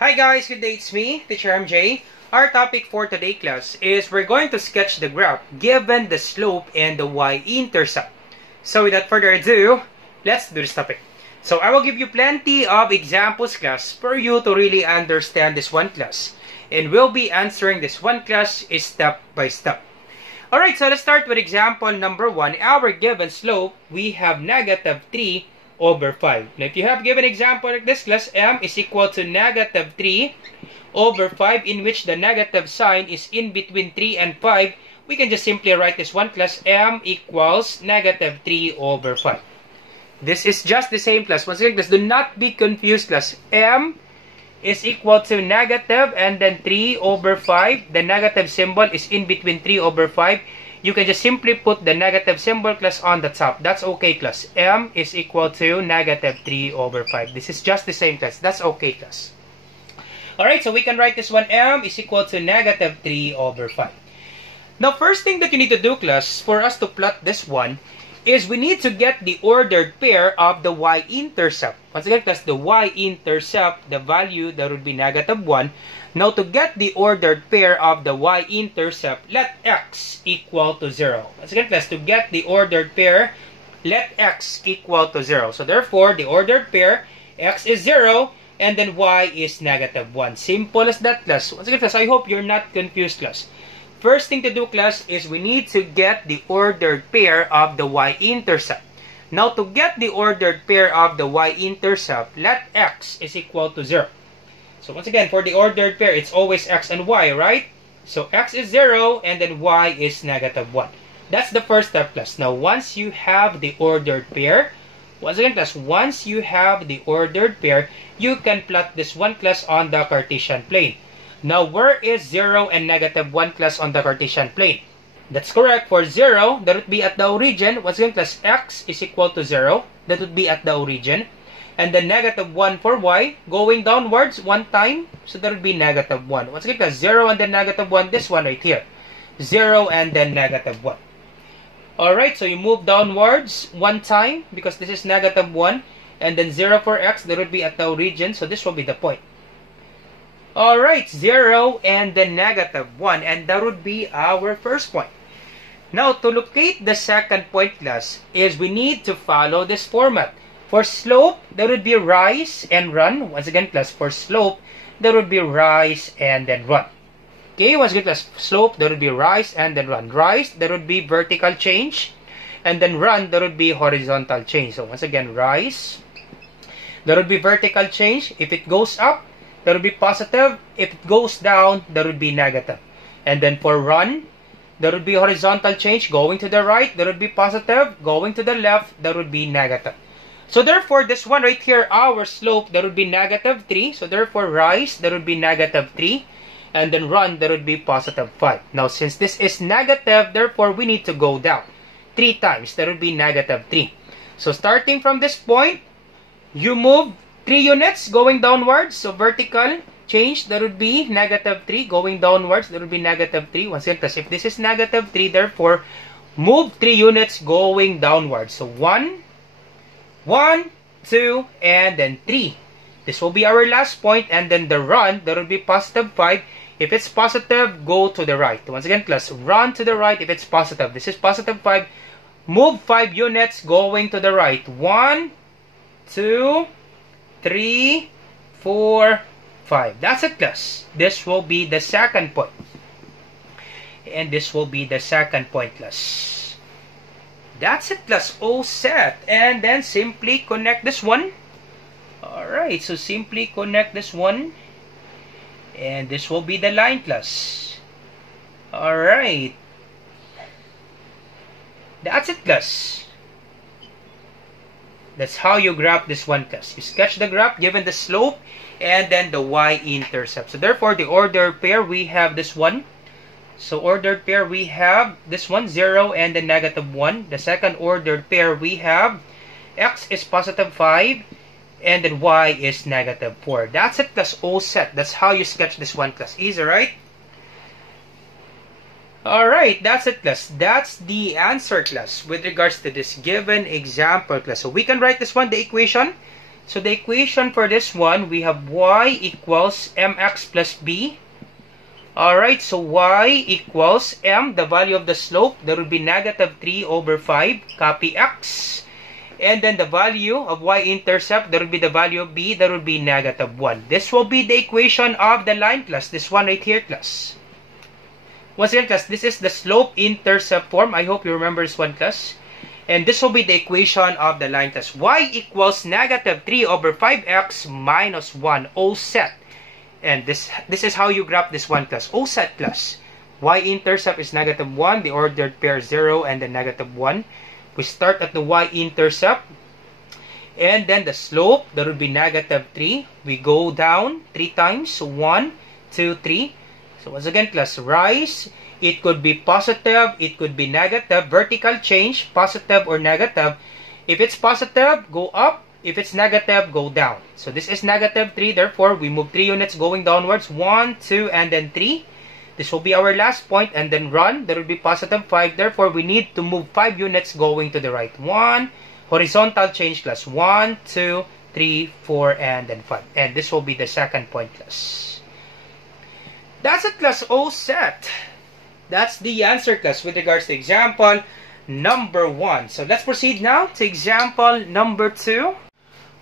Hi guys, good day, it's me, Teacher MJ. Our topic for today class is we're going to sketch the graph given the slope and the y-intercept. So without further ado, let's do this topic. So I will give you plenty of examples class for you to really understand this one class. And we'll be answering this one class step by step. Alright, so let's start with example number 1. Our given slope, we have negative 3 over 5. Now, if you have given example like this class, m is equal to negative 3 over 5, in which the negative sign is in between 3 and 5, we can just simply write this one class, m equals negative 3 over 5. This is just the same class. Once again, class, do not be confused class. M is equal to negative and then 3 over 5. The negative symbol is in between 3 over 5. You can just simply put the negative symbol class on the top. That's okay class. M is equal to negative 3 over 5. This is just the same class. That's okay class. Alright, so we can write this one. M is equal to negative 3 over 5. Now, first thing that you need to do class, for us to plot this one, is we need to get the ordered pair of the y-intercept. Once again class, the y-intercept, the value that would be negative 1. Now, to get the ordered pair of the y-intercept, let x equal to 0. Once again class, to get the ordered pair, let x equal to 0. So therefore, the ordered pair, x is 0, and then y is negative 1. Simple as that class. Once again class, I hope you're not confused class. First thing to do class is we need to get the ordered pair of the y-intercept. Now, to get the ordered pair of the y-intercept, let x is equal to 0. So once again, for the ordered pair, it's always x and y, right? So x is 0 and then y is negative 1. That's the first step class. Now, once you have the ordered pair, once again class, once you have the ordered pair, you can plot this one class on the Cartesian plane. Now, where is 0 and negative 1 class on the Cartesian plane? That's correct. For 0, that would be at the origin. Once again class, x is equal to 0. That would be at the origin. And then negative 1 for y, going downwards one time. So that would be negative 1. Once again class, 0 and then negative 1, this one right here. 0 and then negative 1. Alright, so you move downwards one time because this is negative 1. And then 0 for x, that would be at the origin. So this will be the point. Alright, 0 and then negative 1. And that would be our first point. Now, to locate the second point class is we need to follow this format. For slope, there would be rise and run. Once again, class, for slope, there would be rise and then run. Okay, once again, class, slope, there would be rise and then run. Rise, there would be vertical change. And then run, there would be horizontal change. So once again, rise, there would be vertical change. If it goes up, there would be positive. If it goes down, there would be negative. And then for run, there would be horizontal change. Going to the right, there would be positive. Going to the left, there would be negative. So therefore, this one right here, our slope, there would be negative 3. So therefore, rise, there would be negative 3. And then run, there would be positive 5. Now, since this is negative, therefore, we need to go down 3 times. There would be negative 3. So starting from this point, you move 3 units going downwards. So vertical change, there would be negative 3. Going downwards, there would be negative 3. Once again, because if this is negative 3, therefore, move 3 units going downwards. So 1, 2, and then 3. This will be our last point. And then the run, there will be positive 5. If it's positive, go to the right. Once again, class, run to the right if it's positive. This is positive 5. Move 5 units going to the right. 1, 2, 3, 4, 5. That's it, class. This will be the second point. And this will be the second point, class. That's it, class. All set. And then simply connect this one. Alright, so simply connect this one. And this will be the line, class. Alright. That's it, class. That's how you graph this one, class. You sketch the graph given the slope and then the y-intercept. So therefore, the ordered pair, we have this one. So ordered pair, we have this one, 0 and then negative 1. The second ordered pair, we have x is positive 5 and then y is negative 4. That's it, class. All set. That's how you sketch this one, class. Easy, right? Alright, that's it, class. That's the answer, class, with regards to this given example, class. So we can write this one, the equation. So the equation for this one, we have y equals mx plus b. Alright, so y equals m, the value of the slope, that would be negative 3 over 5, copy x. And then the value of y-intercept, that would be the value of b, that would be negative 1. This will be the equation of the line, class. This one right here, class. Once again, class, this is the slope-intercept form. I hope you remember this one, class. And this will be the equation of the line, class. Y equals negative 3 over 5x minus 1, O set. And this is how you graph this one, class. O set, class. Y-intercept is negative 1, the ordered pair 0, and then negative 1. We start at the y-intercept, and then the slope, that would be negative 3. We go down 3 times, so 1, 2, 3. So once again, class, rise, it could be positive, it could be negative, vertical change, positive or negative. If it's positive, go up. If it's negative, go down. So this is negative 3, therefore, we move 3 units going downwards, 1, 2, and then 3. This will be our last point, and then run. There will be positive 5. Therefore, we need to move 5 units going to the right. 1, horizontal change, class. 1, 2, 3, 4, and then 5. And this will be the second point, class. That's it, class. O set. That's the answer, class, with regards to example number 1. So let's proceed now to example number 2.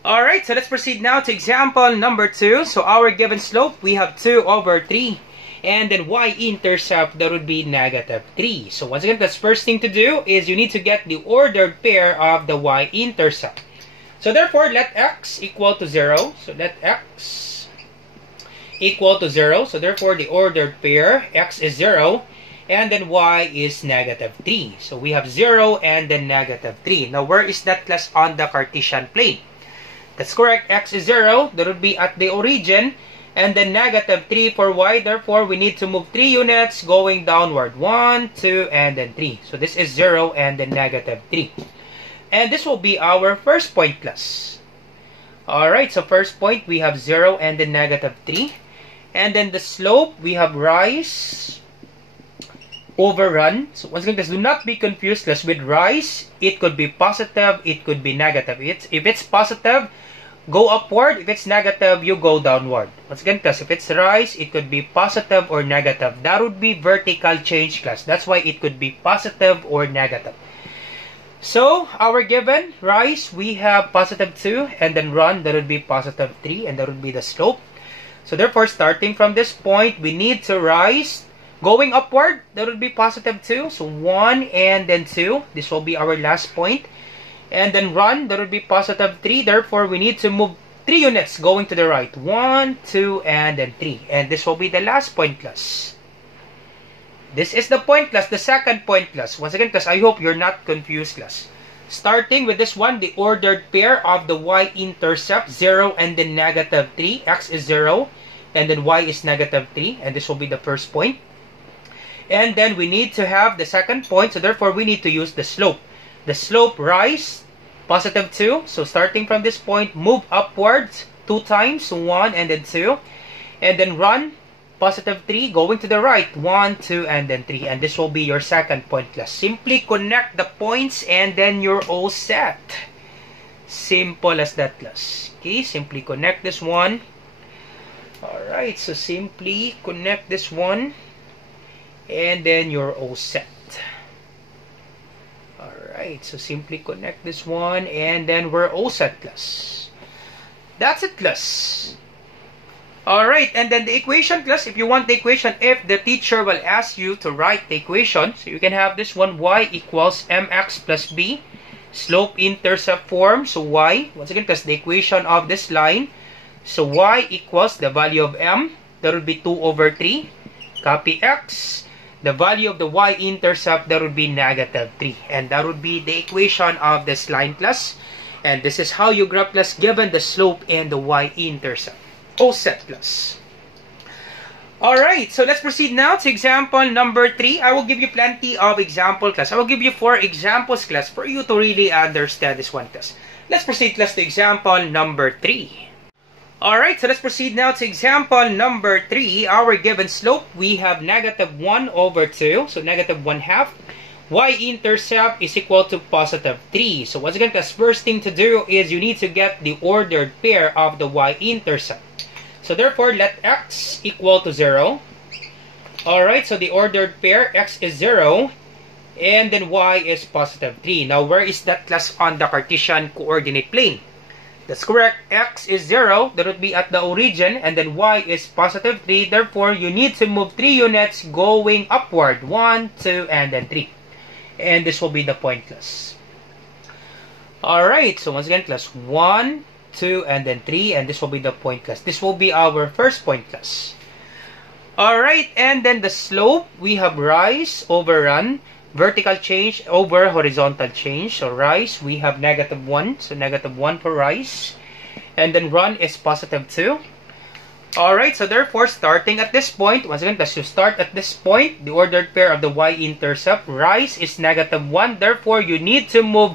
Alright, so let's proceed now to example number 2. So our given slope, we have 2 over 3. And then y-intercept, that would be negative 3. So once again, the first thing to do is you need to get the ordered pair of the y-intercept. So therefore, let x equal to 0. So let x equal to 0. So therefore, the ordered pair, x is 0. And then y is negative 3. So we have 0 and then negative 3. Now, where is that, class? On the Cartesian plane. That's correct. X is 0. That would be at the origin. And then negative 3 for y. Therefore, we need to move 3 units going downward. 1, 2, and then 3. So this is 0 and then negative 3. And this will be our first point, class. Alright, so first point, we have 0 and then negative 3. And then the slope, we have rise over run. So once again, class, do not be confused, class. With rise, it could be positive, it could be negative. If it's positive, go upward. If it's negative, you go downward. Once again, class, if it's rise, it could be positive or negative. That would be vertical change, class. That's why it could be positive or negative. So, our given rise, we have positive 2, and then run, that would be positive 3, and that would be the slope. So, therefore, starting from this point, we need to rise. Going upward, that would be positive 2. So, 1 and then 2. This will be our last point. And then run, that would be positive 3. Therefore, we need to move 3 units going to the right. 1, 2, and then 3. And this will be the last point, class. This is the point, class. The second point, class. Once again, class, I hope you're not confused, class. Starting with this one, the ordered pair of the y-intercept, 0 and then negative 3. X is 0. And then y is negative 3. And this will be the first point. And then we need to have the second point. So, therefore, we need to use the slope. The slope, rise, positive 2. So, starting from this point, move upwards 2 times. 1 and then 2. And then run, positive 3. Going to the right. 1, 2, and then 3. And this will be your second point, class. Simply connect the points and then you're all set. Simple as that, class. Okay, simply connect this one. Alright, so simply connect this one. And then you're all set. Alright, so simply connect this one and then we're all set, class. That's it, class. Alright, and then the equation, class, if you want the equation, if the teacher will ask you to write the equation, so you can have this one, y equals mx plus b, slope-intercept form. So y, once again, class, the equation of this line. So y equals the value of m, that would be 2 over 3, copy x. The value of the y-intercept, that would be negative 3. And that would be the equation of this line, class. And this is how you graph, class, given the slope and the y-intercept. All set, class. Alright, so let's proceed now to example number 3. I will give you plenty of example, class. I will give you 4 examples, class, for you to really understand this one, class. Let's proceed, class, to example number 3. Alright, so let's proceed now to example number 3. Our given slope, we have negative 1 over 2. So negative 1/2. y-intercept is equal to positive 3. So once again, class, first thing to do is you need to get the ordered pair of the y-intercept. So therefore, let x equal to 0. Alright, so the ordered pair, x is 0, and then y is positive 3. Now, where is that, class, on the Cartesian coordinate plane? That's correct. X is 0, that would be at the origin, and then y is positive 3. Therefore, you need to move 3 units going upward. 1, 2, and then 3. And this will be the point, class. Alright, so once again, class, 1, 2, and then 3, and this will be the point, class. This will be our first point, class. Alright, and then the slope, we have rise over run, vertical change over horizontal change. So rise, we have negative 1, so negative 1 for rise, and then run is positive 2. Alright, so therefore, starting at this point, once again, let's just start at this point, the ordered pair of the y-intercept, rise is negative 1, therefore, you need to move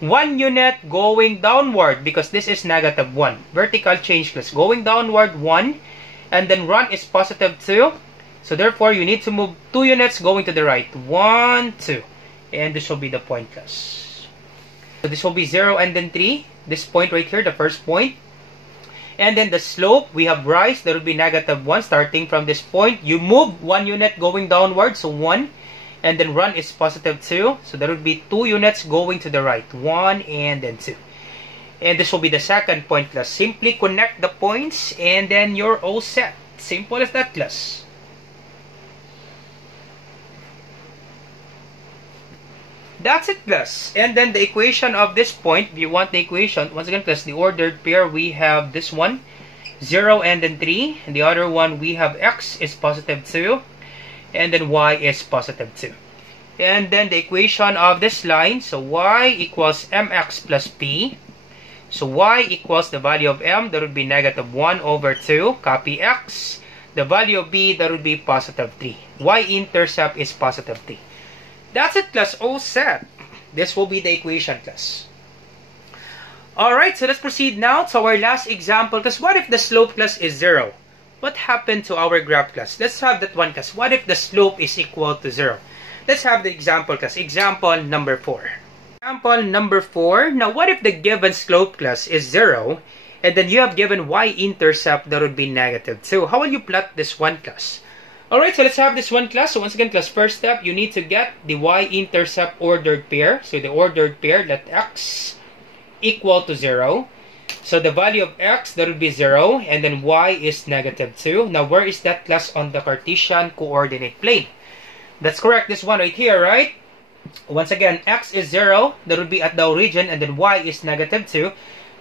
1 unit going downward, because this is negative 1. Vertical change, class, going downward 1, and then run is positive 2. So therefore, you need to move 2 units going to the right. 1, 2. And this will be the point, class. So this will be 0 and then 3. This point right here, the first point. And then the slope, we have rise. That will be negative 1 starting from this point. You move 1 unit going downward. So 1. And then run is positive 2. So that would be 2 units going to the right. 1 and then 2. And this will be the second point, class. Simply connect the points and then you're all set. Simple as that, class. That's it, class. And then the equation of this point, if you want the equation, once again, class, the ordered pair, we have this one, 0 and then 3. And the other one, we have x is positive 2. And then y is positive 2. And then the equation of this line, so y equals mx plus p. So y equals the value of m, that would be negative 1 over 2. Copy x. The value of b, that would be positive 3. Y-intercept is positive 3. That's it, class. All set. This will be the equation, class. Alright, so let's proceed now to our last example. Class, what if the slope, class, is 0? What happened to our graph, class? Let's have that one, class. What if the slope is equal to 0? Let's have the example, class. Example number 4. Example number 4. Now, what if the given slope, class, is 0, and then you have given y-intercept, that would be negative 2? How will you plot this one, class? Alright, so let's have this one, class. So once again, class, first step, you need to get the y-intercept ordered pair. So the ordered pair, let x equal to 0. So the value of x, that would be 0, and then y is negative 2. Now, where is that, class, on the Cartesian coordinate plane? That's correct, this one right here, right? Once again, x is 0, that would be at the origin, and then y is negative 2.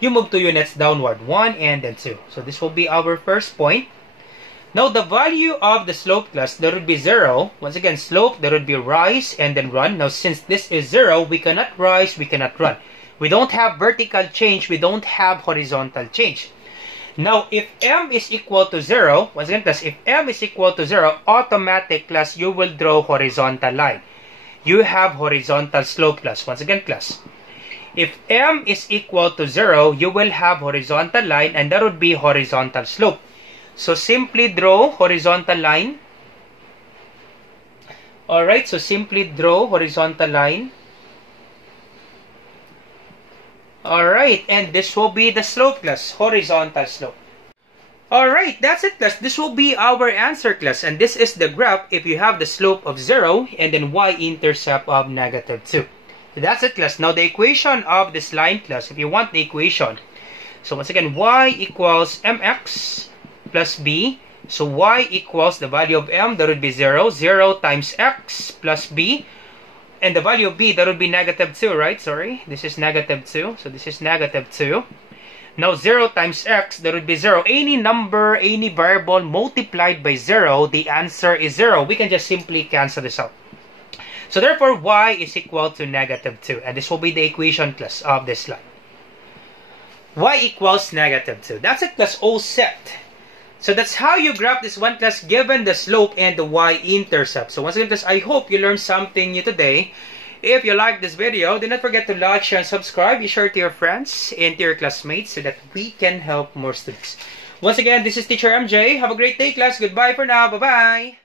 You move 2 units downward, 1 and then 2. So this will be our first point. Now, the value of the slope, class, that would be 0. Once again, slope, that would be rise and then run. Now, since this is 0, we cannot rise, we cannot run. We don't have vertical change, we don't have horizontal change. Now, if m is equal to 0, once again, class, if m is equal to 0, automatic, class, you will draw horizontal line. You have horizontal slope, class. Once again, class, if m is equal to 0, you will have horizontal line, and that would be horizontal slope. So, simply draw horizontal line. Alright, so simply draw horizontal line. Alright, and this will be the slope, class. Horizontal slope. Alright, that's it, class. This will be our answer, class. And this is the graph if you have the slope of 0 and then y-intercept of negative 2. So that's it, class. Now, the equation of this line, class, if you want the equation. So, once again, y equals mx plus b. So y equals the value of m, that would be 0. 0 times x plus b. And the value of b, that would be negative 2, right? Sorry, this is negative 2. So this is negative 2. Now 0 times x, that would be 0. Any number, any variable multiplied by 0, the answer is 0. We can just simply cancel this out. So therefore, y is equal to negative 2. And this will be the equation, class, of this line. Y equals negative 2. That's it, class. All set. So that's how you graph this one, class, given the slope and the y-intercept. So once again, class, I hope you learned something new today. If you like this video, do not forget to like, share, and subscribe. Be sure to your friends and to your classmates so that we can help more students. Once again, this is Teacher MJ. Have a great day, class. Goodbye for now. Bye-bye.